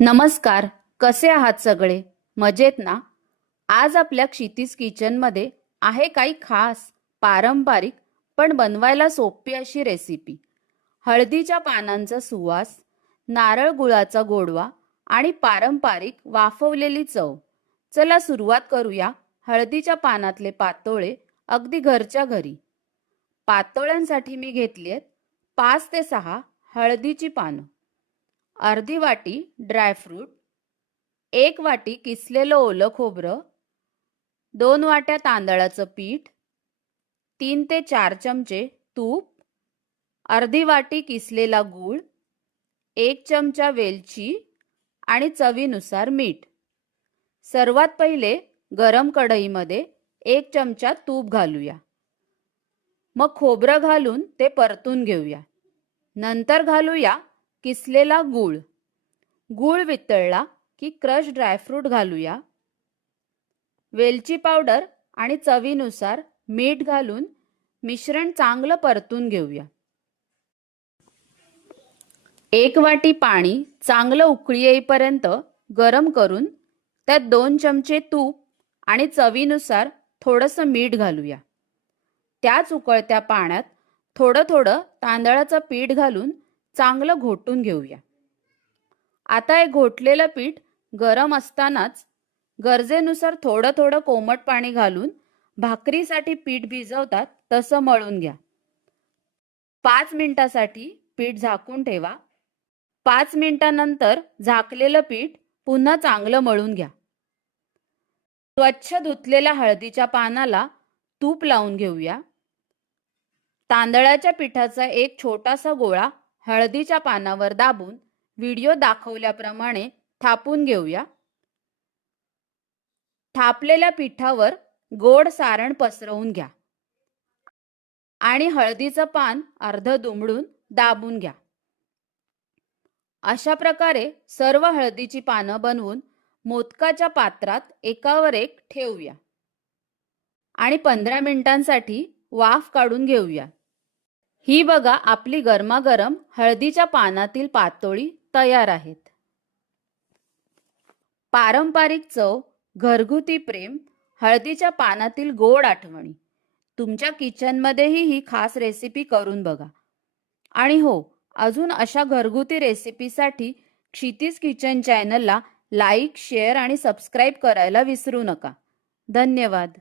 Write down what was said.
नमस्कार, कसे आहात सगळे? मजेत ना? आज आपल्या क्षितिज किचनमध्ये आहे काही खास, पारंपरिक पण बनवायला सोपी अशी रेसिपी. हळदीच्या पानांचा सुवास, नारळ गुळाचा गोडवा आणि पारंपरिक वाफवलेली चव. चला सुरुवात करूया हळदीच्या पानातले पातोळे अगदी घरच्या घरी. पातोळ्यांसाठी मी घेतलीत 5 ते 6 हळदीची पानं, अर्धी वाटी ड्रायफ्रूट, 1 वाटी किसलेलं ओलं खोबरं, 2 वाट्या तांदळाचं पीठ, 3 ते 4 चमचे तूप, अर्धी वाटी किसलेला गूळ, 1 चमचा वेलची आणि चवीनुसार मीठ. सर्वात पहिले गरम कढईमध्ये 1 चमचा तूप घालूया. मग खोबरं घालून ते परतून घेऊया. नंतर घालूया किसलेला गूळ. गूळ वितळला की क्रश ड्रायफ्रूट घालूया. वेलची पावडर आणि चवीनुसार मीठ घालून मिश्रण चांगलं परतून घेऊया. 1 वाटी पाणी चांगलं उकळी येईपर्यंत गरम करून त्यात 2 चमचे तूप आणि चवीनुसार थोडंसं मीठ घालूया. त्याच उकळत्या पाण्यात थोडं थोडं तांदळाचं पीठ घालून चांगलं घोटून घेऊया. आता हे घोटलेलं पीठ गरम असतानाच गरजेनुसार थोडं थोडं कोमट पाणी घालून भाकरीसाठी पीठ भिजवतात तसं मळून घ्या. 5 मिनिटासाठी पीठ झाकून ठेवा. 5 मिनिटांनंतर झाकलेलं पीठ पुन्हा चांगलं मळून घ्या. स्वच्छ धुतलेल्या हळदीच्या पानाला तूप लावून घेऊया. तांदळाच्या पिठाचा एक छोटासा गोळा हळदीच्या पानावर दाबून व्हिडिओ दाखवल्याप्रमाणे थापून घेऊया. थापलेल्या पिठावर गोड सारण पसरवून घ्या आणि हळदीचं पान अर्ध दुमडून दाबून घ्या. अशा प्रकारे सर्व हळदीची पानं बनवून मोदकाच्या पात्रात एकावर एक ठेवूया आणि 15 मिनिटांसाठी वाफ काढून घेऊया. ही बघा आपली गरमागरम हळदीच्या पानातील पातोळी तयार आहेत. पारंपरिक चव, घरगुती प्रेम, हळदीच्या पानातील गोड आठवणी. तुमच्या किचनमध्येही ही खास रेसिपी करून बघा. आणि हो, अजून अशा घरगुती रेसिपीसाठी क्षितिज किचन चॅनलला लाईक, शेअर आणि सबस्क्राईब करायला विसरू नका. धन्यवाद.